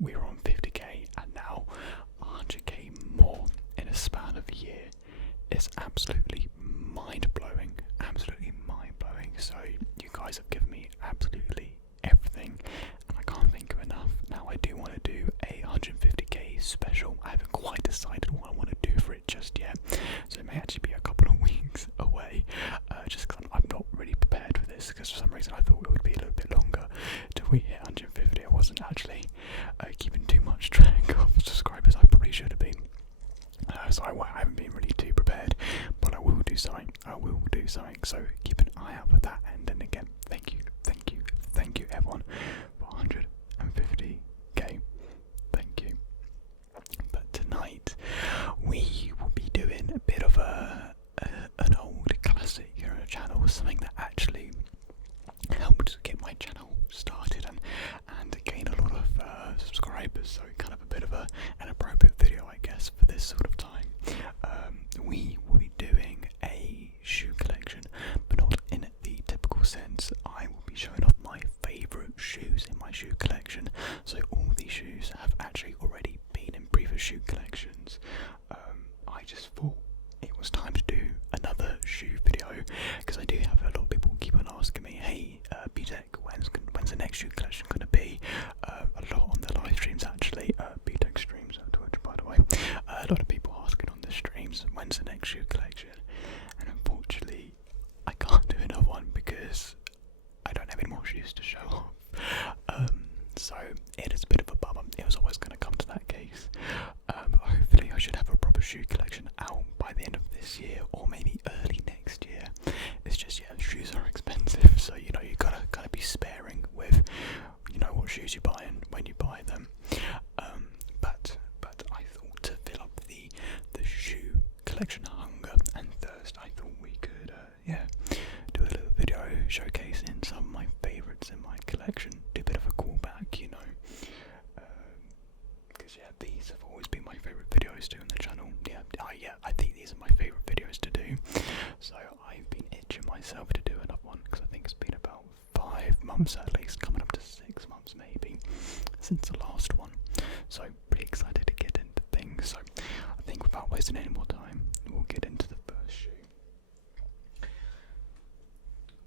we were on 50k and now 100k more in a span of a year. It's absolutely mind-blowing, so you guys have given me absolutely everything and I can't think of enough. Now I do want to do a 150k special. I haven't quite decided what I want to do for it just yet, so it may actually be a couple of weeks away, just because I'm not really prepared for this, because for some reason I thought it would be a little bit longer till we hit 150. I wasn't actually keeping too much track of subscribers. I probably should have been. So I haven't been really too prepared, but I will do something. So keep an eye out for that. And then again, thank you everyone for 150k. Thank you. But tonight we will be doing a bit of an old classic here on the channel, something that actually helped get my channel started and gain a lot of subscribers. So kind of a bit of an appropriate video, I guess, for this sort of time. We will be doing a shoe collection, but not in the typical sense. I will be showing off my favourite shoes in my shoe collection. So all these shoes have actually already been in previous shoe collections. I just thought it was time to do another shoe video, because I do have a lot of people keep on asking me, hey, B-Tech, when's the next shoe collection going to be? A lot on the live streams actually, B-Tech streams on Twitch, by the way. A lot of people asking on the streams, when's the next shoe collection? And unfortunately, I can't do another one because I don't have any more shoes to show off. So it is a bit of a bummer. It was always going to come to that case. Hopefully I should have a proper shoe collection out by the end of this year, or maybe early next year. It's just, yeah, shoes are expensive, so you know you gotta be sparing with, you know, what shoes you buy and when you buy them. But I thought to fill up the shoe collection hunger and thirst, I thought we could do a little video showcasing some of my favourites in my collection. Do a bit of a callback, you know. Because these have always been my favourite videos to do on the channel. I think these are my favourite videos to do. So I've been itching myself to do another one, because I think it's been about 5 months at least, coming up to 6 months maybe, since the last one. So pretty excited to get into things. So I think without wasting any more time, we'll get into the first shoe,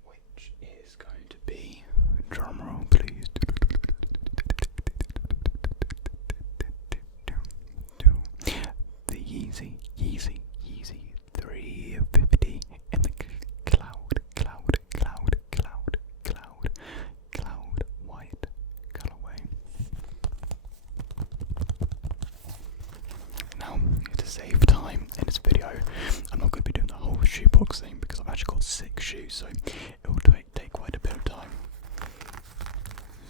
which is going to be, drumroll please, the Yeezy 350 in the cloud white colorway. Now, to save time in this video, I'm not going to be doing the whole shoebox thing, because I've actually got 6 shoes, so it will take quite a bit of time.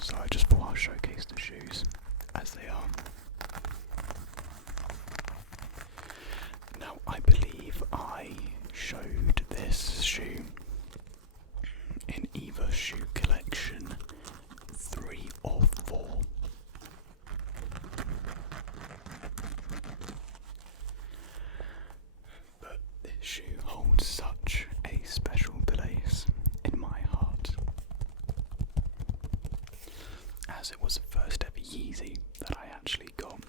So I just thought I'll showcase the shoes as they are. Now, I believe I showed this shoe in either shoe collection 3 or 4. But this shoe holds such a special place in my heart, as it was the first ever Yeezy that I actually got,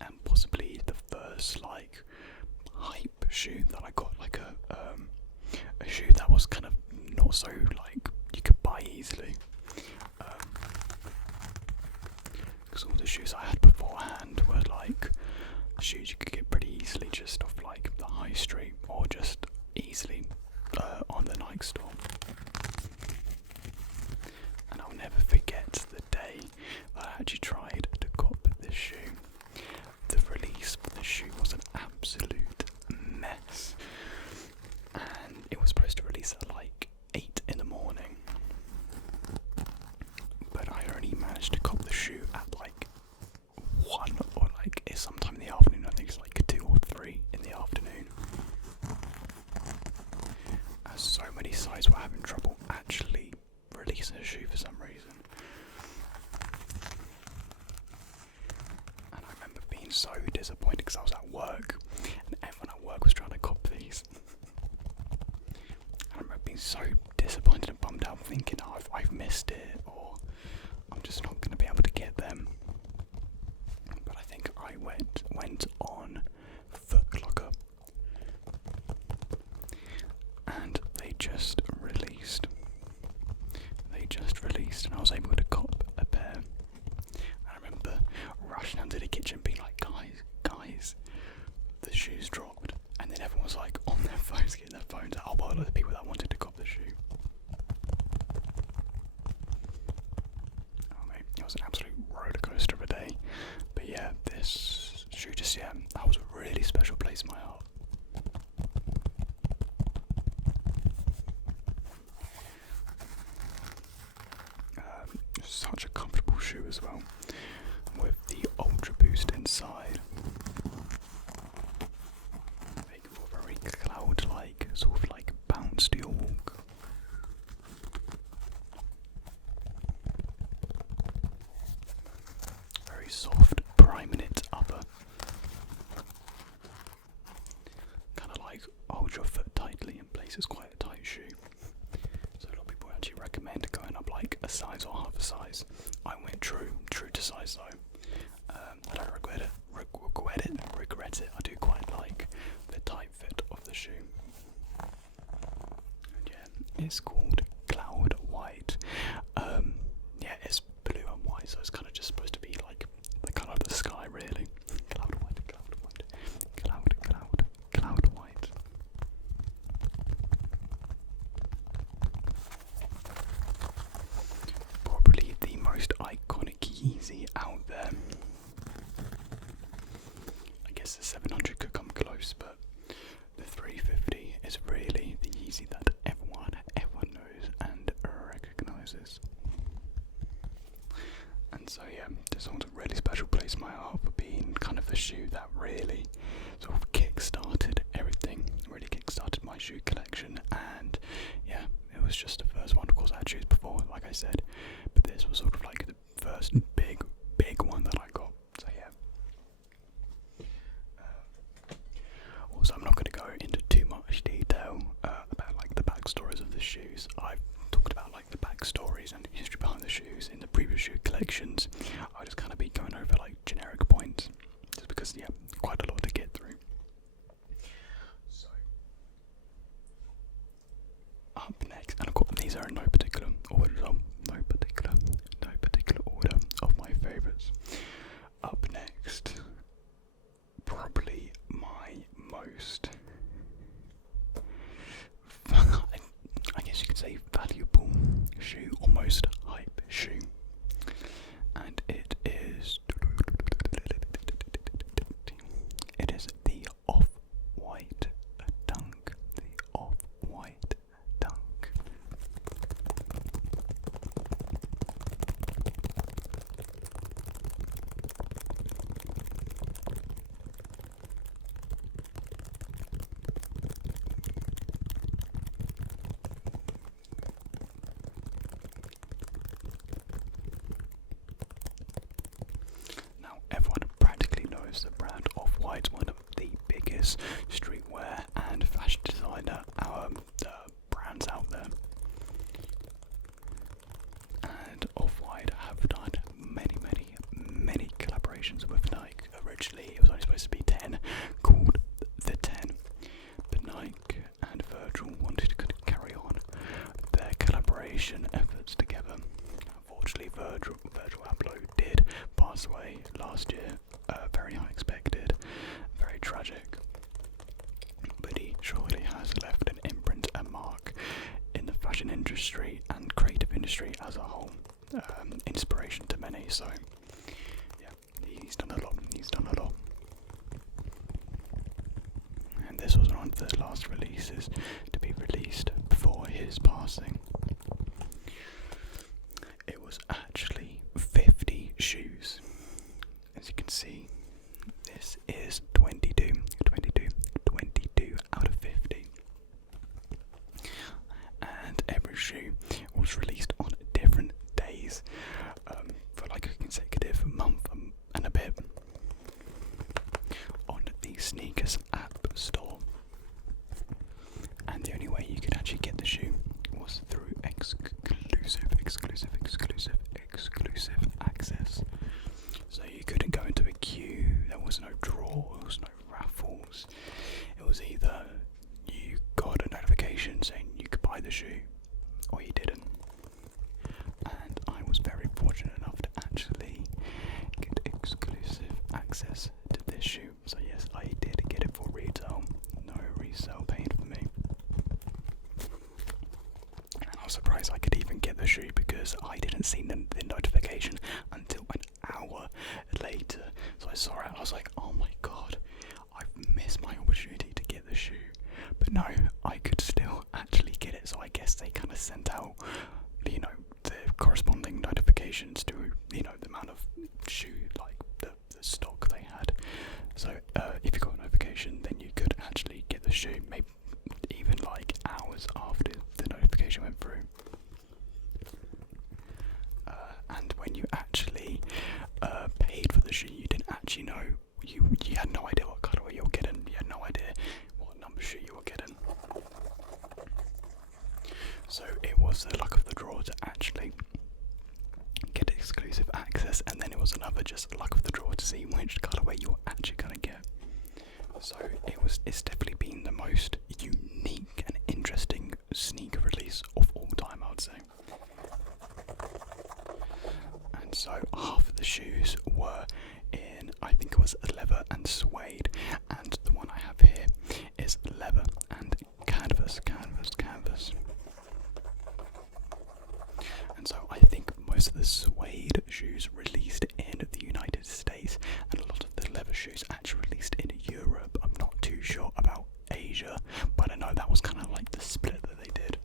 and possibly the first hype shoe that I got, a shoe that was kind of not so you could buy easily, because all the shoes I had beforehand were shoes you could get pretty easily just off the high street, or just easily on the Nike store. And I'll never forget the day that I actually tried to cop this shoe. The release for the shoe was an absolute mess, and it was supposed to release at 8 in the morning, but I only managed to cop the shoe at 1, or it's sometime in the afternoon. I think it's 2 or 3 in the afternoon, as so many sites were having trouble actually releasing a shoe for some reason. And I remember being so disappointed, because I was at work and everyone at work was trying to cop these. I remember being so disappointed and bummed out, thinking, oh, I've missed it, or I'm just not going to be able to get them. went on Foot Locker, and they just released, and I was able to cop a pair. I remember rushing down to the kitchen being like, guys, the shoes dropped. And then everyone was like on their phones, getting their phones out while other people that wanted to cop the shoe. Oh mate, it was an absolute roller coaster of a day. But yeah, this shoe just, that was a really special place in my heart. Such a comfortable shoe as well, with the Ultra Boost inside. Making for a very cloud-like, sort of like bounce to your walk. Very soft, priming it upper. Kind of like hold your foot tightly in place. It's quite a tight shoe. So a lot of people actually recommend going up like a size or half a size. I went true to size though. I don't regret it. Regret it. I do quite like the tight fit of the shoe. And yeah, it's called Cloud White. Yeah, it's blue and white, so it's kind of just supposed to be like the colour of the sky, really. Cloud white, cloud white. Probably the most iconic Yeezy out there. I guess the 700 could come close, but the 350 is really the Yeezy that everyone knows and recognises. And so yeah, this one's a really special place in my heart for being kind of the shoe that really sort of kick-started everything, really kick-started my shoe collection. And yeah, it was just the first one. Of course I had shoes before, like I said, but this was sort of like the first big one that I got. So yeah. Also, I'm not going to go into too much detail about like the backstories of the shoes. I've talked about like the backstories and the history behind the shoes in the previous shoe collections. I'll just kind of be going over like generic points, just because yeah, quite a lot to get through. So up next, and of course these are in no particular order, of my favourites. Up next, probably my most, I guess you could say, valuable shoe, almost hype shoe, and it is the Off-White Dunk. The Off-White Dunk. Now, everyone practically knows the brand Off-White, one of the biggest streetwear and fashion designer brands out there. And Off-White have done many collaborations with Nike. Originally, it was only supposed to be 10, called the 10, but Nike and Virgil wanted to carry on their collaboration efforts together. Unfortunately, Virgil Abloh did pass away last year, very unexpected, very tragic, but he surely has left an imprint and mark in the fashion industry and creative industry as a whole. Inspiration to many, so yeah, he's done a lot. And this was one of the last releases to be released before his passing. It was actually 50 shoes. As you can see, this is 22 out of 50. And every shoe was released on different days for like a consecutive month and a bit on the Sneakers app store. And the only way you could actually get the shoe was through exclusive access. So you couldn't go into a queue, there was no draw, It was either you got a notification saying you could buy the shoe, or you didn't. And I was very fortunate enough to actually get exclusive access to this shoe. So yes, I did get it for retail, no resale paid for me. And I was surprised I could even get the shoe because I didn't see the notification until an hour later. So I saw it, I was like, oh my god, I've missed my opportunity to get the shoe. But no, I could still actually get it, so I guess they kind of sent out, you know, the corresponding notifications to, you know, the amount of shoe, like the stock they had. So if you got a notification, then you could actually get the shoe, maybe even like hours after the notification went through. And when you actually paid for the shoe, you didn't actually know, you had no idea what colourway you were getting, you had no idea what number shoe you were getting. So it was the luck of the draw to actually get exclusive access, and then it was another just luck of the draw to see which colourway you were actually going to get. So it's definitely been the most unique and interesting sneaker release of all time, I would say. And so half of the shoes were in, I think it was leather and suede, and the one I have here is leather and canvas. And so I think most of the suede shoes released in the United States, and a lot of the leather shoes actually released in Europe. I'm not too sure about Asia, but I know that was kind of like the split that they did.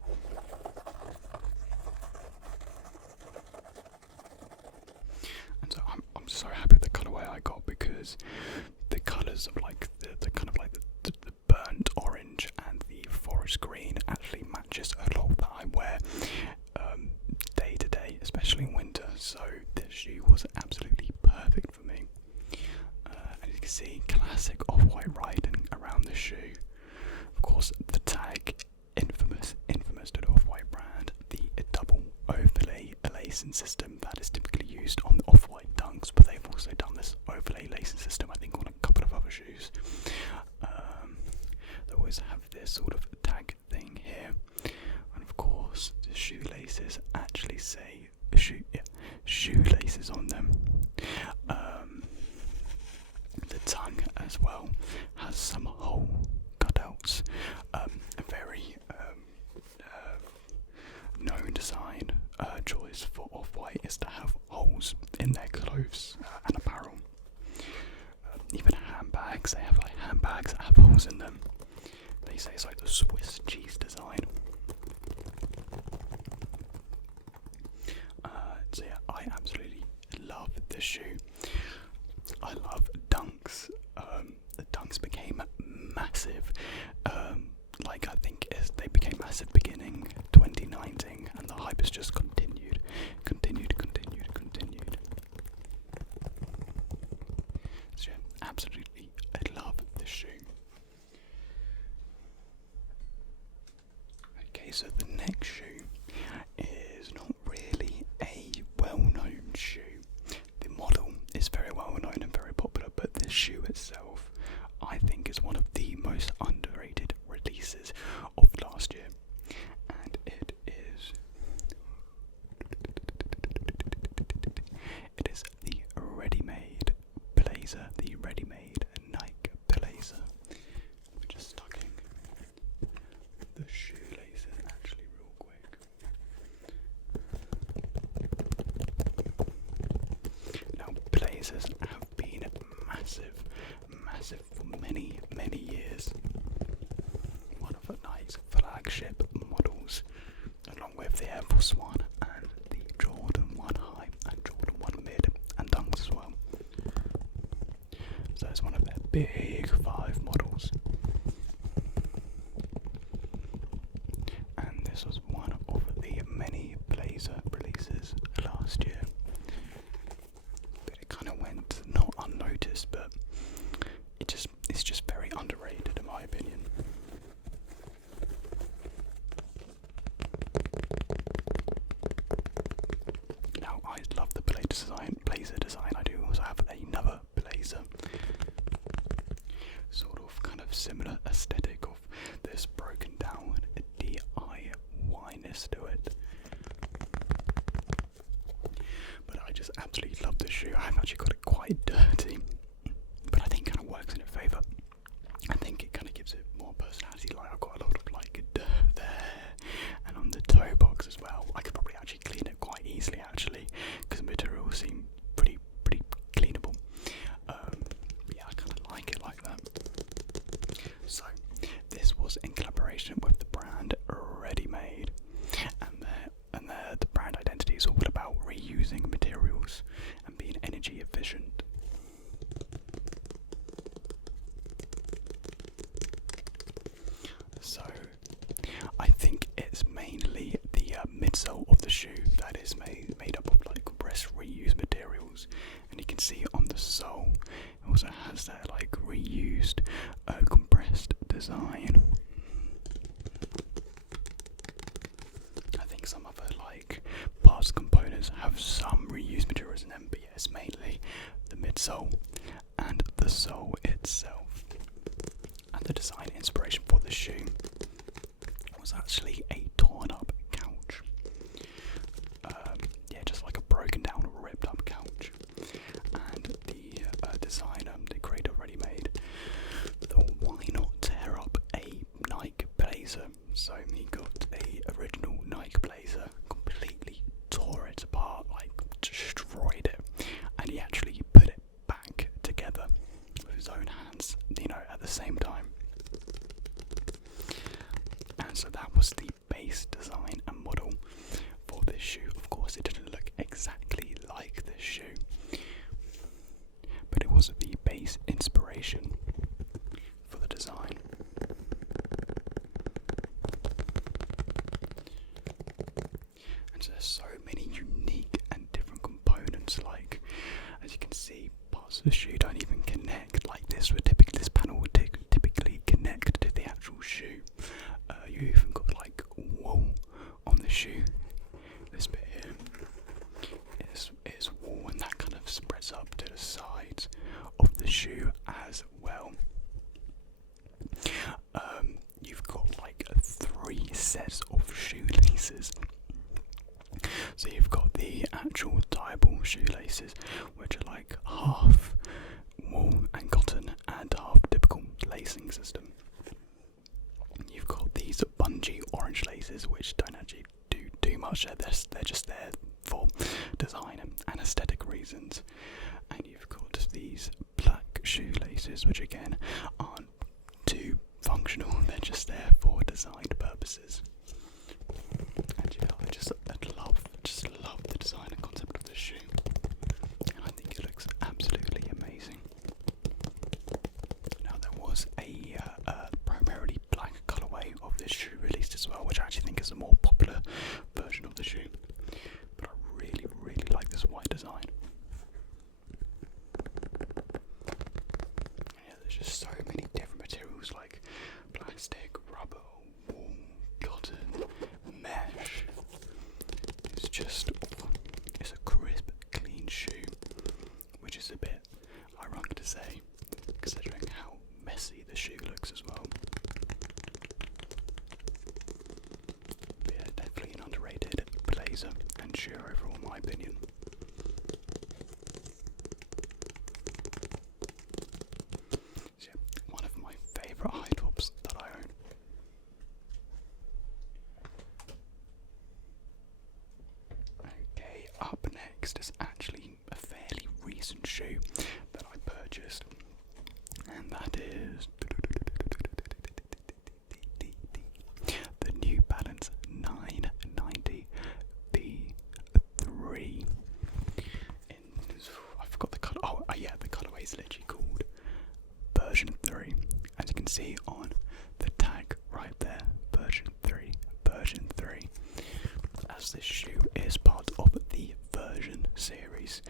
And so I'm so happy with the colourway I got, because the colours of like the kind of like the burnt orange and the forest green actually matches a lot that I wear day to day, especially in winter. So this shoe was absolutely perfect for me. As you can see, classic off-white writing around the shoe. Of course, the tag, infamous to the off-white brand, the double overlay lacing system that is typically used on the off-white dunks, but they've also done this overlay lacing system, I think, on a couple of other shoes. They always have this sort of tag thing here, and of course the shoelaces actually say shoelaces on them. The tongue as well has some hole cutouts. A very known design choice for Off-White is to have holes in their clothes and apparel. Even handbags, they have like handbags that have holes in them. They say it's like the Swiss cheese design. So yeah, I absolutely love this shoe. I love dunks. The dunks became massive. Like I think they became massive beginning 2019, and the hype has just continued. So yeah, absolutely, I love this shoe. Okay, so the next shoe is not really a well-known shoe. The model is very well known and very popular, but this shoe itself, I think, is one of the most underrated releases of last year, and it is the ready-made blazer, the ready-made Nike blazer. We're just tucking the shoelaces actually real quick. Now, blazers have been massive for many years. One of Nike's flagship models, along with the Air Force One and the Jordan 1 High and Jordan 1 Mid and Dunks as well. So it's one of their big 5 models. And this was one of the many blazer releases last year. But it kind of went not unnoticed, but it's just very underrated in my opinion. Now, I love the blazer design. I do also have another blazer, sort of kind of similar aesthetic of this broken down DIY-ness to it. But I just absolutely love this shoe. I've actually got it quite dirty, but I think it kind of works in its favour. I think it kind of gives it more personality. Like I've got a lot of like dirt there, and on the toe box as well. I could probably actually clean it quite easily, actually, because the materials seem pretty cleanable. Yeah, I kind of like it like that. So this was in collaboration with the brand Ready Made, and the brand identity is all about reusing materials and being energy efficient. So I think it's mainly the midsole of the shoe that is made up of like compressed reused materials, and you can see on the sole it also has that like reused compressed design. I think some other like parts components have some reused materials in them, but yeah, it's mainly the midsole and the sole itself. And the design inspiration for the shoe was actually a torn up couch. Yeah, just like a broken down, ripped up couch. And the designer, the creator Ready Made, thought why not tear up a Nike blazer? So he got a original Nike blazer, completely tore it apart, like destroyed it, and he actually put it back together with his own hands, at the same time. And so that was the base design and model for this shoe. Of course, it didn't look exactly like this shoe, but it was the base inspiration for the design. And so there's so many unique and different components, like, as you can see, parts of the shoe don't even connect. Like this panel would typically connect to the actual shoe. You even got like wool on the shoe. This bit here is wool, and that kind of spreads up to the sides of the shoe as well. You've got like 3 sets of shoelaces. So you've got the actual dyeable shoelaces, which are like half wool and cotton and half typical lacing system. You've got these bungee orange laces, which don't actually do too much. They're just there for design and aesthetic reasons. And you've got these black shoelaces, which again aren't too functional. They're just there for design purposes. And yeah, I just love the design and concept of this shoe, and I think it looks absolutely amazing. Now there was a primarily black colourway of this shoe released as well, which I actually think is a more popular version of the shoe, but I really like this white design. And yeah, there's just so many different materials like plastic, rubber, wool, cotton, mesh. It's a crisp, clean shoe, which is a bit ironic to say, considering how messy the shoe looks as well. But yeah, definitely an underrated blazer and shoe overall, in my opinion. So yeah, one of my favourite high tops that I own. Up next is actually a fairly recent shoe that I purchased, and that is the New Balance 990 B3. I forgot the colour. Oh yeah, the colourway is literally called version 3, as you can see on the tag right there. Version 3. As this shoe is part of the version series,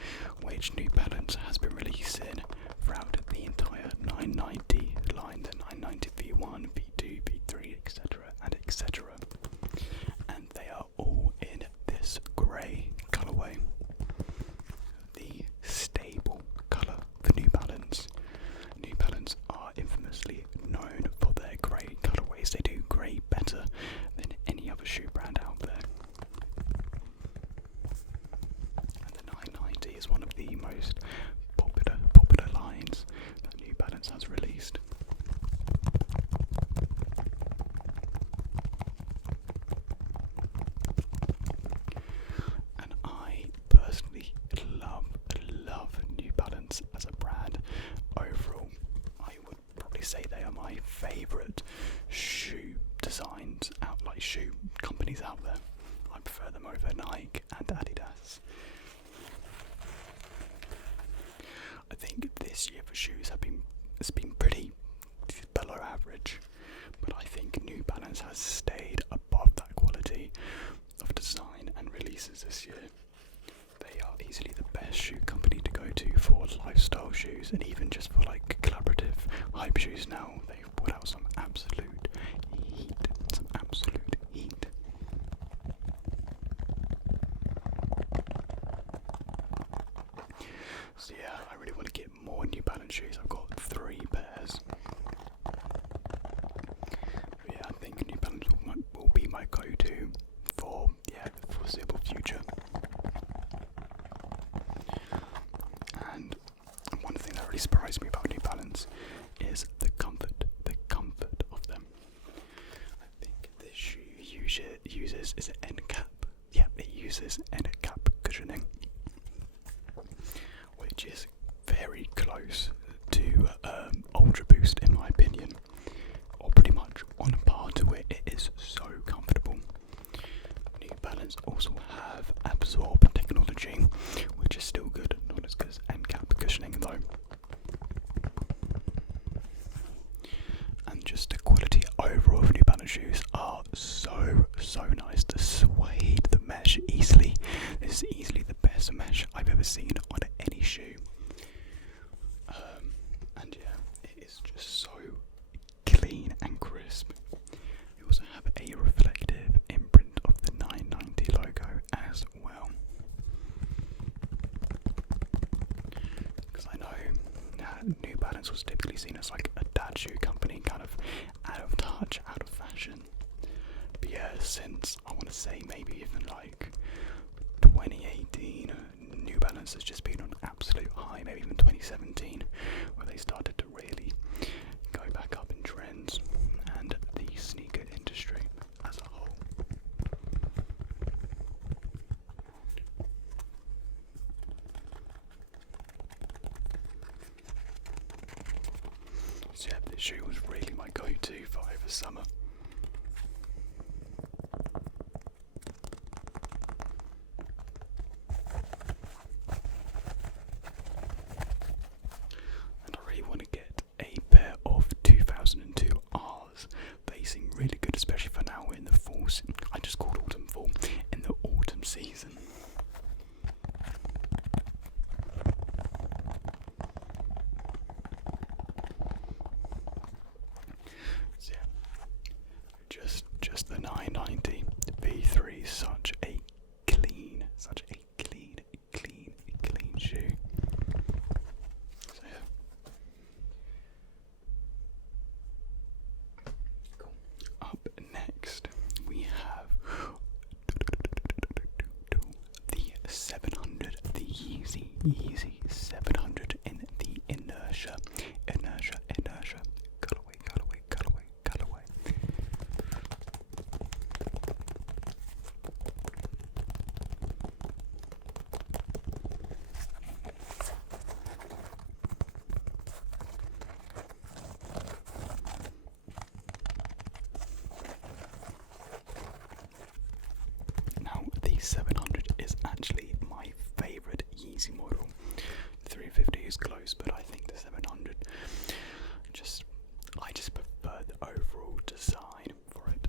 which New Balance has been releasing throughout the entire 990 line, the 990 V1, V2, V3, etc. And they are all in this grey colourway, the stable colour for New Balance. New Balance are infamously known my favourite shoe designs shoe companies out there. I prefer them over Nike and Adidas. I think this year for shoes it's been pretty below average, but I think New Balance has stayed above that quality of design and releases this year. They are easily the best shoe company to go to for lifestyle shoes, and even just for like collaborative hype shoes now. They've put out some absolute heat. So yeah, I really want to get more New Balance shoes. I've got 3 pairs. But yeah, I think New Balance will be my go-to for the foreseeable future. And one thing that really surprised me about New Balance is the comfort of them. I think this shoe uses is an end cap. Yeah, it uses end cap cushioning, which is very close to Ultra Boost in my opinion, or pretty much on par to it. It is so comfortable. New Balance also have absorb technology, which is still good, not as good as end cap cushioning though. And just the quality overall of New Balance shoes are so nice. The suede, the mesh, this is easily the best mesh I've ever seen on any shoe. And yeah, it is just so clean and crisp. You also have a reflective imprint of the 990 logo as well. Because I know that New Balance was typically seen as like a dad shoe company, kind of out of touch, out of fashion. But yeah, since I want to say maybe even like 2018, New Balance has just been on absolute high, maybe even 2017, where they started to really go back up in trends and the sneaker industry as a whole. So yeah, this shoe was really my go-to for over summer. And I really want to get a pair of 2002 R's. They seem really good, especially for now in the fall. I just called autumn fall, in the autumn season. So yeah, just the 990 V3, such a clean shoe. So yeah. Cool. Up next we have the 700, the Yeezy 700 in the Inertia colorway. Now, the 700 is actually my favourite Yeezy model. 350 is close, but I think the 700 I just prefer the overall design for it.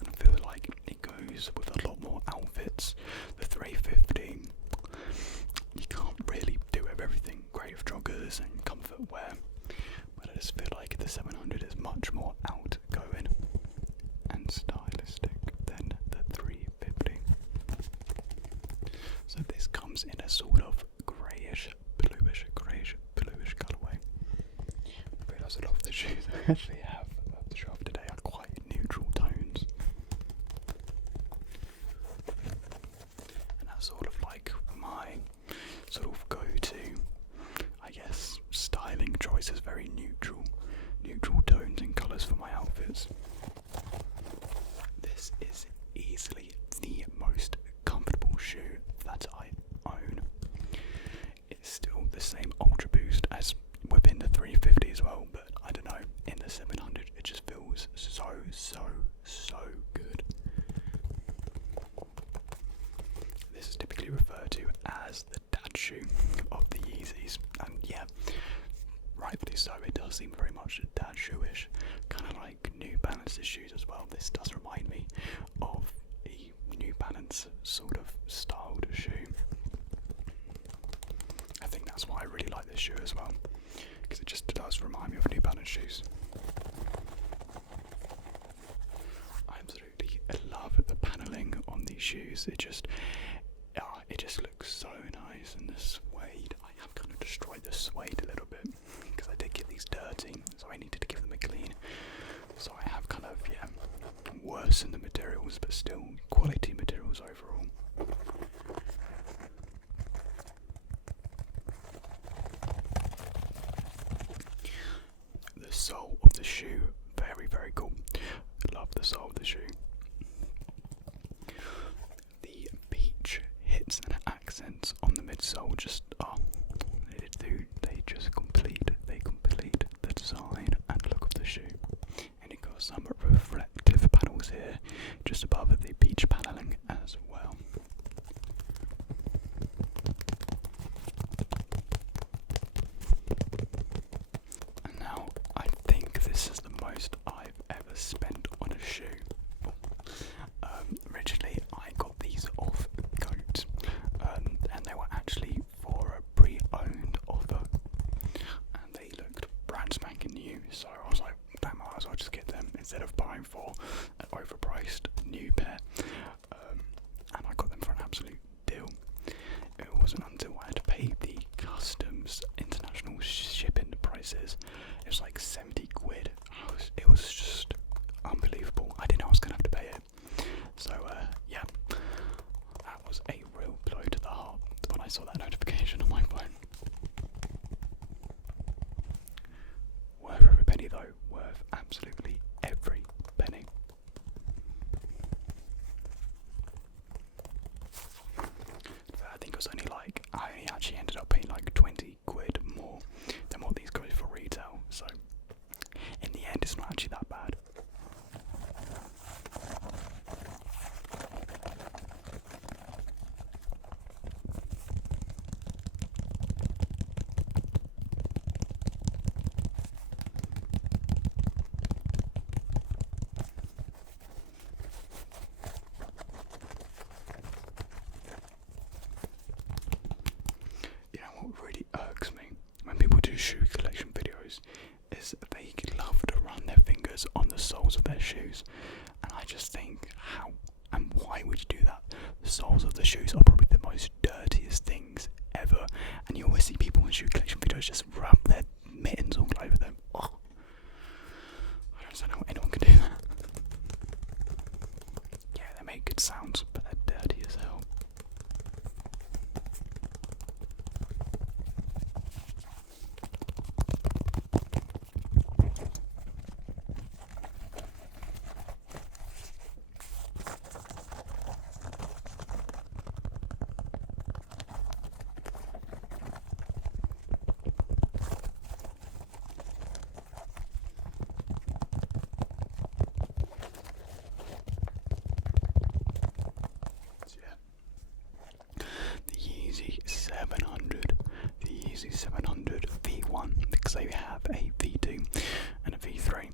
And I feel like it goes with a lot more outfits. The 350, you can't really do everything. Great with joggers and comfort wear, but I just feel like the 700 is much more outgoing and stylistic than the 350. So this comes in a sort of greyish, bluish colourway. I realise a lot of the shoes I actually have to show off today are quite neutral tones. And that's sort of like my sort of go-to, I guess, styling choices, very neutral tones and colours for my outfits. This is easily the most comfortable shoe that I own. It's still the same Ultra Boost as within the 350 as well. Yeezys, and yeah, rightfully so. It does seem very much dad shoeish, kind of like New Balance's shoes as well. This does remind me of a New Balance sort of styled shoe. I think that's why I really like this shoe as well, because it just does remind me of New Balance shoes. I absolutely love the paneling on these shoes. It just looks so nice, and the suede. I have kind of destroyed the suede a little bit because I did get these dirty, so I needed to give them a clean. So I have kind of worsened the materials, but still quality materials overall. The sole of the shoe, very, very cool. Love the sole of the shoe. The peach hits and accents on the midsole just they complete the design and look of the shoe. And it got some reflective panels here just above the peach paneling as well. And now I think this is the most I've ever spent on a shoe. Originally I got these off Goat, and they were actually for a pre-owned offer, and they looked brand spanking new, so I was like, damn, I might as well just get them instead of buying for an overpriced new pair. And I got them for an absolute deal. It wasn't until I had to pay the customs international shipping prices. It was like 70 quid. It was just unbelievable. I didn't know I was going to have to pay it. So yeah, that was a real blow to the heart when I saw that notification on my phone. Worth every penny though, worth absolutely every penny. I think it was only like, I actually ended up paying like 20 quid more than what these go for retail, so in the end it's not actually that bad. You know what really irks me when people do shoe collection videos is they love to run their fingers on the soles of their shoes, and I just think, how and why would you do that? The soles of the shoes are probably the most dirtiest things ever, and you always see people in shoe collection videos just rub their mittens all over them. Oh. I don't understand how anyone can do that. Yeah, they make good sounds, but they're dirty as hell. The Yeezy 700 V1, because they have a V2 and a V3.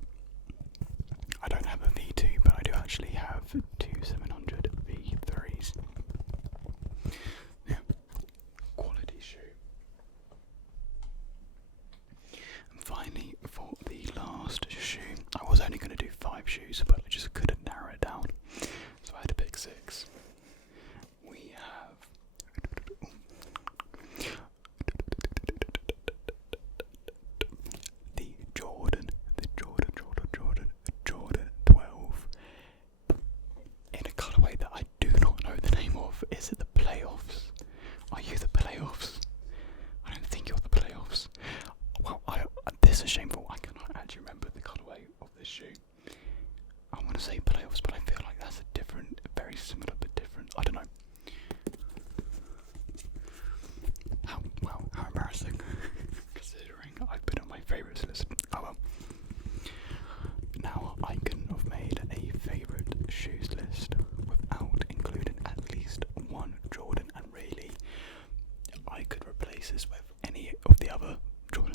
I don't have a V2, but I do actually have two 700 V3s. Yeah, quality shoe. And finally, for the last shoe, I was only going to do 5 shoes, but I just couldn't narrow it down, so I had to pick 6. We have Jordan 12 in a colourway that I do not know the name of. Is it the Playoffs? Are you the Playoffs? I don't think you're the Playoffs. Well, this is shameful. I cannot actually remember the colourway of this shoe. I want to say Playoffs, but I feel like that's a different, very similar but different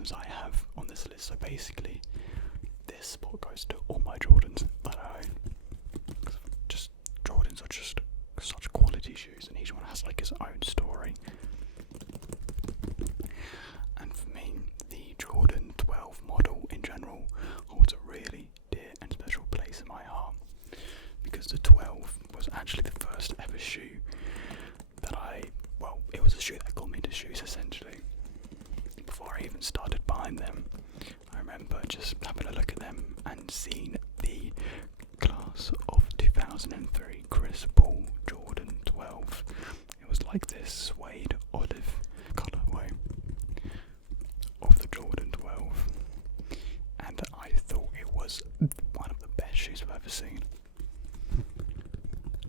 Jordans I have on this list. So basically, this spot goes to all my Jordans that I own. Just Jordans are just such quality shoes, and each one has like its own story. And for me, the Jordan 12 model in general holds a really dear and special place in my heart, because the 12 was actually the first ever shoe that it was a shoe that got me into shoes essentially. Before I even started buying them, I remember just having a look at them and seeing the class of 2003 Chris Paul Jordan 12. It was like this suede olive colourway of the Jordan 12, and I thought it was one of the best shoes I've ever seen.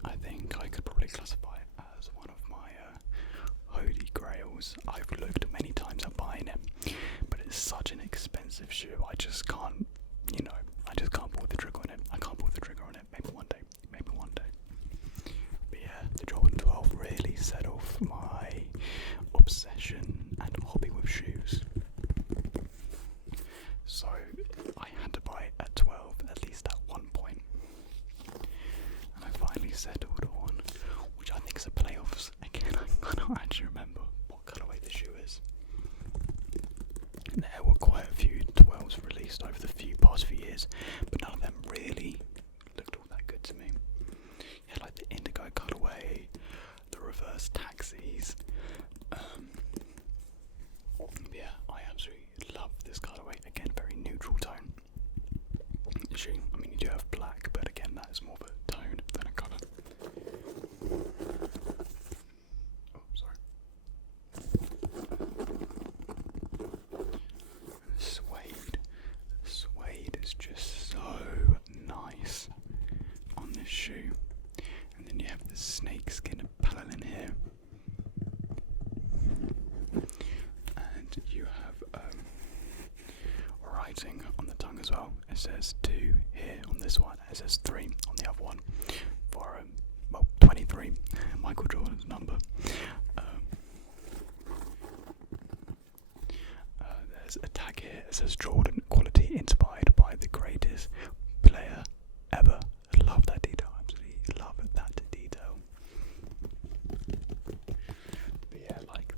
I think I could probably classify it as one of my holy grails. I've looked many times at buying it, but it's such an expensive shoe. I just can't, I just can't pull the trigger on it. I can't pull the trigger on it. Maybe one day. But yeah, the Jordan 12 really set off my obsession and hobby with shoes. So I had to buy it at 12, at least at one point. And I finally settled on, which I think is a playoffs. Again, I can't actually remember what colourway the shoe is. There were quite a few 12s released over the past few years, but none of them really looked all that good to me. Yeah, like the indigo colourway, the reverse taxis. Yeah, I absolutely love this colourway. Again, very neutral tone shoe. I mean, you do have black, but again, that is more of a tone than a colour. Oh, sorry. Suede is just so nice on this shoe. And then you have the snakeskin panel in here. And you have writing on the tongue as well. It says 2 here on this one. It says 3 on the other one. For 23, Michael Jordan's number. There's a tag here. It says Jordan quality inspired by the greatest player ever. I love that detail. Absolutely love that detail. But yeah, like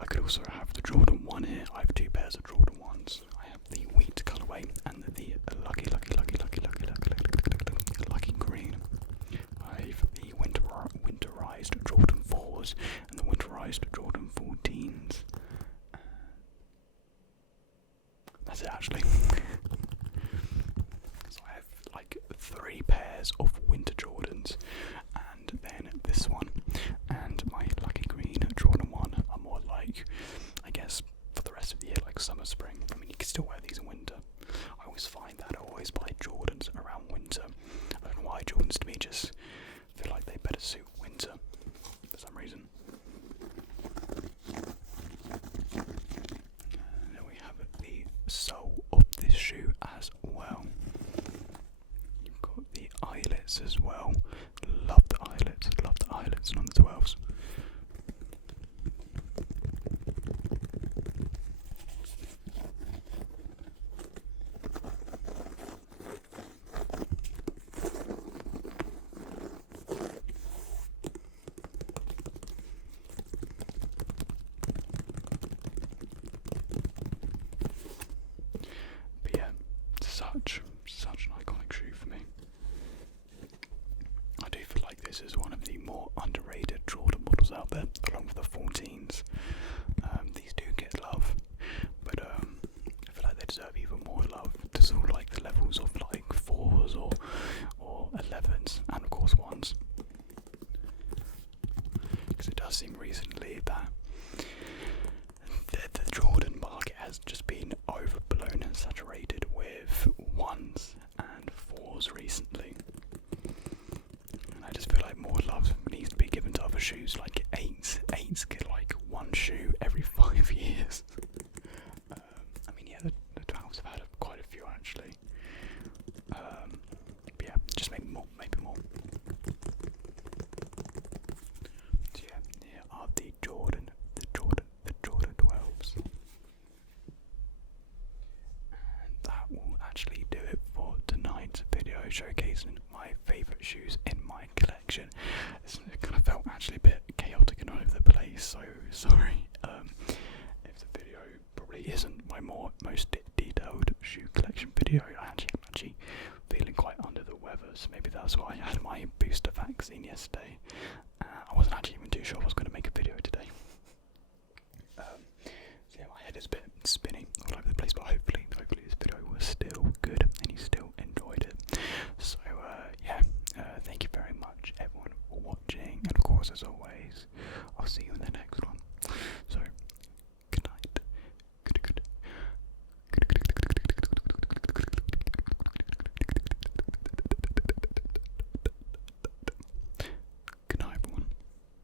I could also have the Jordan 1 here. I have 2 pairs of Jordan 1s. I have the wheat colourway and the lucky green. I have the winterized Jordan 4s and the winterized Jordan 14s. That's it actually. So I have like 3 pairs of winter Jordans, and then this one, and my lucky green Jordan 1 are more like, I guess, for the rest of the year, like summer, spring. I mean, you can still wear these in winter. I always find that I always buy Jordans around winter. I don't know why. Jordans to me just feel like they better suit winter for some reason. And then we have the sole of this shoe as well. You've got the eyelets as well. Love the eyelets on the 12s. showcasing my favourite shoes in my collection. It kind of felt actually a bit chaotic and all over the place, so sorry if the video probably isn't my most detailed shoe collection video. I'm actually feeling quite under the weather, so maybe that's why I had my booster vaccine yesterday. I wasn't actually even too sure I was going